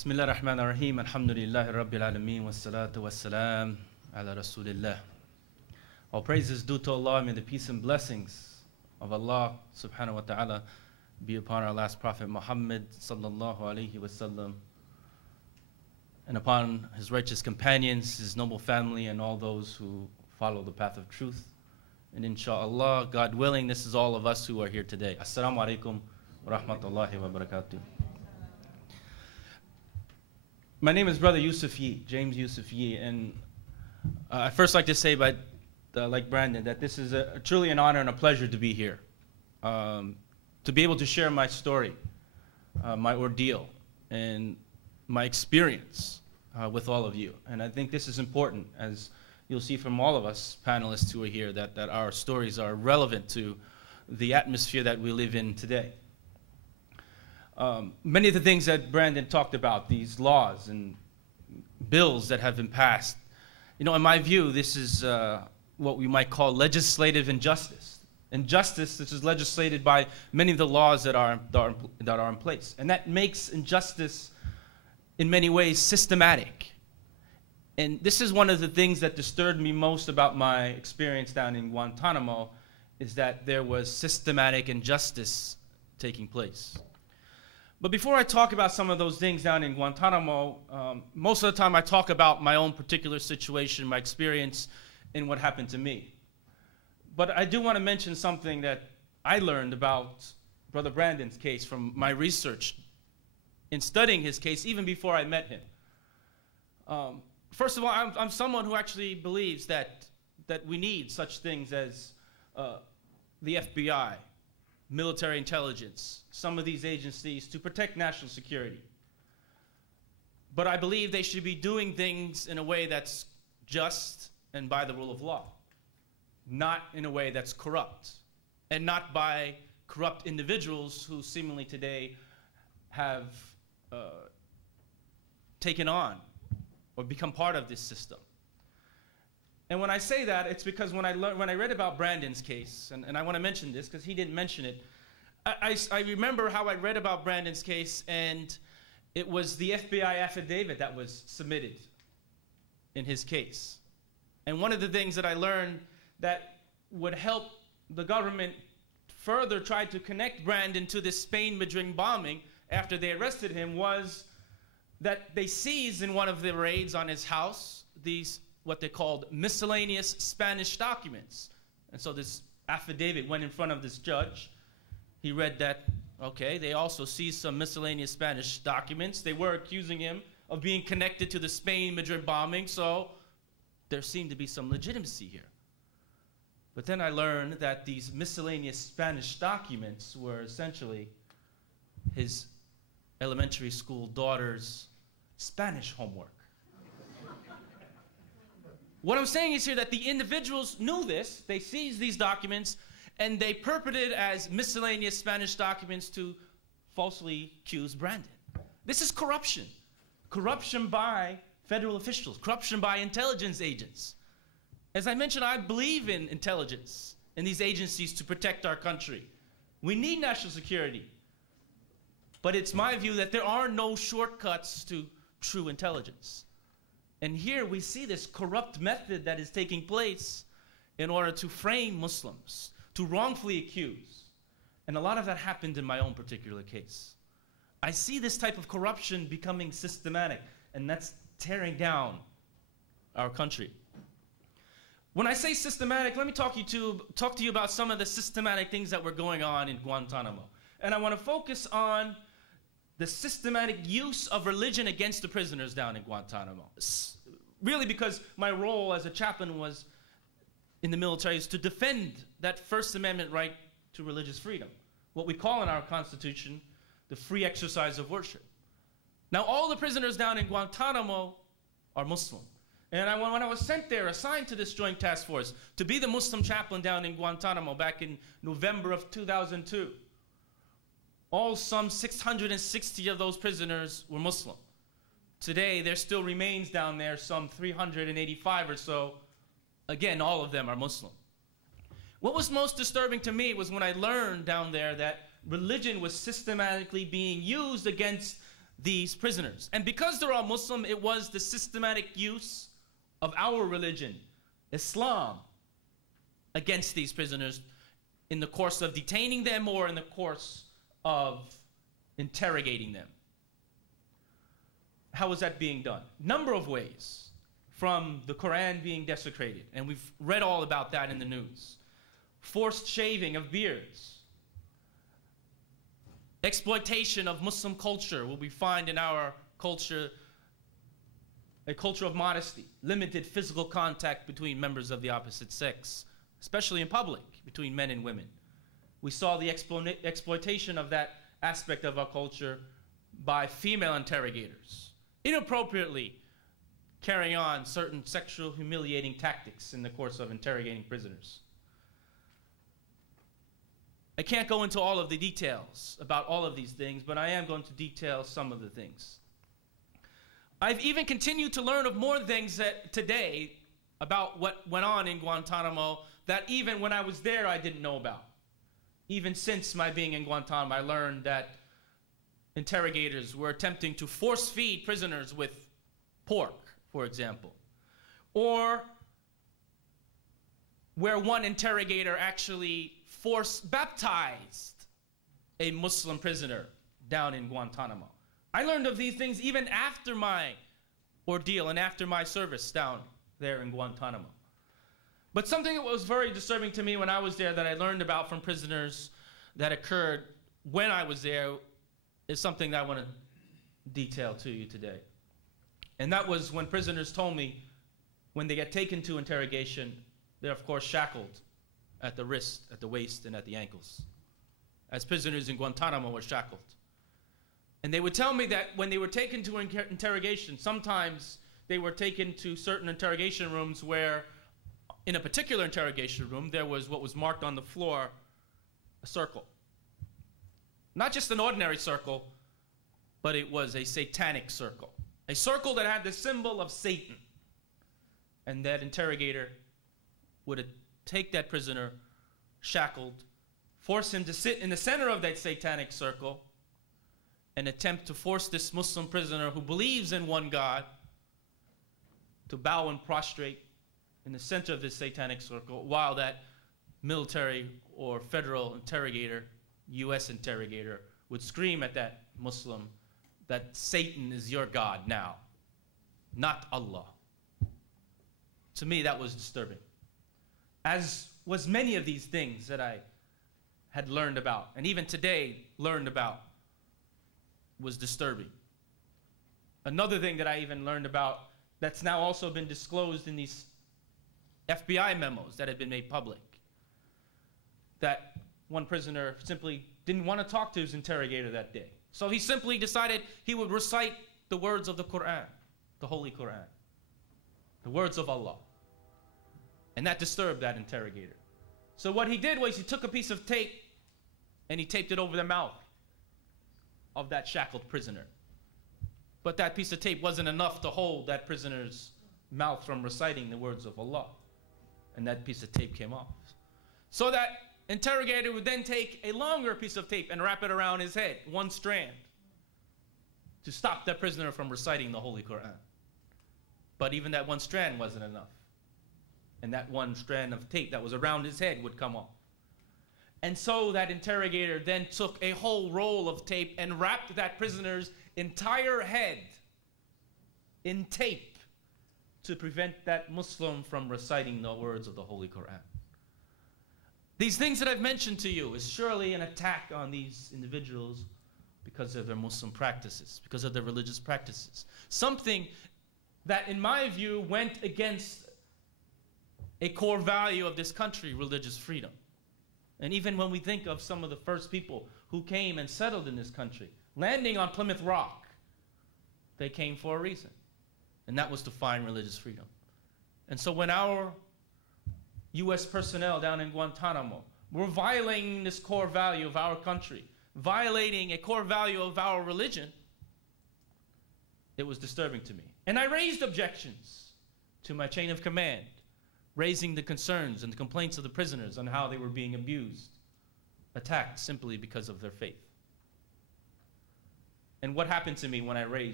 Bismillah ar-Rahman ar-Rahim. Alhamdulillahi Rabbil Alameen. Wassalatu wassalam ala Rasulillah. All praise is due to Allah. May the peace and blessings of Allah subhanahu wa ta'ala be upon our last Prophet Muhammad sallallahu alayhi wasallam, and upon his righteous companions, his noble family, and all those who follow the path of truth. And inshaAllah, God willing, this is all of us who are here today. Assalamu alaikum wa rahmatullahi wa barakatuh. My name is Brother Yusuf Yee, James Yusuf Yee, and I'd first like to say, like Brandon, that this is truly an honor and a pleasure to be here, to be able to share my story, my ordeal, and my experience with all of you. And I think this is important, as you'll see from all of us panelists who are here, that our stories are relevant to the atmosphere that we live in today. Many of the things that Brandon talked about, these laws and bills that have been passed, you know, in my view, this is what we might call legislative injustice. Injustice which is legislated by many of the laws that are in place. And that makes injustice, in many ways, systematic. And this is one of the things that disturbed me most about my experience down in Guantanamo, is that there was systematic injustice taking place. But before I talk about some of those things down in Guantanamo, most of the time I talk about my own particular situation, my experience, and what happened to me. But I do want to mention something that I learned about Brother Brandon's case from my research in studying his case, even before I met him. First of all, I'm someone who actually believes that we need such things as the FBI, military intelligence, some of these agencies to protect national security. But I believe they should be doing things in a way that's just and by the rule of law, not in a way that's corrupt, and not by corrupt individuals who seemingly today have taken on or become part of this system. And when I say that, it's because when I read about Brandon's case, and I want to mention this because he didn't mention it, I remember how I read about Brandon's case, and it was the FBI affidavit that was submitted in his case. And one of the things that I learned that would help the government further try to connect Brandon to this Spain-Madrid bombing after they arrested him was that they seized in one of the raids on his house these what they called miscellaneous Spanish documents. And so this affidavit went in front of this judge. He read that, okay, they also seized some miscellaneous Spanish documents. They were accusing him of being connected to the Spain-Madrid bombing, so there seemed to be some legitimacy here. But then I learned that these miscellaneous Spanish documents were essentially his elementary school daughter's Spanish homework. What I'm saying is here that the individuals knew this, they seized these documents, and they purported as miscellaneous Spanish documents to falsely accuse Brandon. This is corruption. Corruption by federal officials, corruption by intelligence agents. As I mentioned, I believe in intelligence and these agencies to protect our country. We need national security. But it's my view that there are no shortcuts to true intelligence. And here we see this corrupt method that is taking place in order to frame Muslims, to wrongfully accuse. And a lot of that happened in my own particular case. I see this type of corruption becoming systematic, and that's tearing down our country. When I say systematic, let me talk to you about some of the systematic things that were going on in Guantanamo. And I want to focus on the systematic use of religion against the prisoners down in Guantanamo. Really, because my role as a chaplain was in the military is to defend that First Amendment right to religious freedom, what we call in our Constitution the free exercise of worship. Now, all the prisoners down in Guantanamo are Muslim. And when I was sent there, assigned to this joint task force to be the Muslim chaplain down in Guantanamo back in November of 2002, some 660 of those prisoners were Muslim. Today, there still remains down there some 385 or so. Again, all of them are Muslim. What was most disturbing to me was when I learned down there that religion was systematically being used against these prisoners. And because they're all Muslim, it was the systematic use of our religion, Islam, against these prisoners in the course of detaining them or in the course of interrogating them. How was that being done? Number of ways, from the Quran being desecrated, and we've read all about that in the news. Forced shaving of beards. Exploitation of Muslim culture, what we find in our culture, a culture of modesty, limited physical contact between members of the opposite sex, especially in public, between men and women. We saw the exploitation of that aspect of our culture by female interrogators, inappropriately carrying on certain sexual humiliating tactics in the course of interrogating prisoners. I can't go into all of the details about all of these things, but I am going to detail some of the things. I've even continued to learn of more things that today about what went on in Guantanamo that even when I was there I didn't know about. Even since my being in Guantanamo, I learned that interrogators were attempting to force feed prisoners with pork, for example, or where one interrogator actually force baptized a Muslim prisoner down in Guantanamo. I learned of these things even after my ordeal and after my service down there in Guantanamo. But something that was very disturbing to me when I was there that I learned about from prisoners that occurred when I was there is something that I want to detail to you today. And that was when prisoners told me when they get taken to interrogation, they're of course shackled at the wrist, at the waist, and at the ankles, as prisoners in Guantanamo were shackled. And they would tell me that when they were taken to interrogation, sometimes they were taken to certain interrogation rooms where, in a particular interrogation room, there was what was marked on the floor, a circle. Not just an ordinary circle, but it was a satanic circle. A circle that had the symbol of Satan. And that interrogator would take that prisoner, shackled, force him to sit in the center of that satanic circle, and attempt to force this Muslim prisoner who believes in one God to bow and prostrate in the center of this satanic circle, while that military or federal interrogator, US interrogator, would scream at that Muslim that Satan is your God now, not Allah. To me, that was disturbing, as was many of these things that I had learned about, and even today learned about, was disturbing. Another thing that I even learned about that's now also been disclosed in these FBI memos that had been made public, that one prisoner simply didn't want to talk to his interrogator that day. So he simply decided he would recite the words of the Quran, the Holy Quran, the words of Allah. And that disturbed that interrogator. So what he did was he took a piece of tape and he taped it over the mouth of that shackled prisoner. But that piece of tape wasn't enough to hold that prisoner's mouth from reciting the words of Allah. And that piece of tape came off. So that interrogator would then take a longer piece of tape and wrap it around his head, one strand, to stop that prisoner from reciting the Holy Quran. But even that one strand wasn't enough. And that one strand of tape that was around his head would come off. And so that interrogator then took a whole roll of tape and wrapped that prisoner's entire head in tape to prevent that Muslim from reciting the words of the Holy Quran. These things that I've mentioned to you is surely an attack on these individuals because of their Muslim practices, because of their religious practices. Something that, in my view, went against a core value of this country, religious freedom. And even when we think of some of the first people who came and settled in this country, landing on Plymouth Rock, they came for a reason, and that was to find religious freedom. And so when our US personnel down in Guantanamo were violating this core value of our country, violating a core value of our religion, it was disturbing to me. And I raised objections to my chain of command, raising the concerns and the complaints of the prisoners on how they were being abused, attacked simply because of their faith. And what happened to me when I raised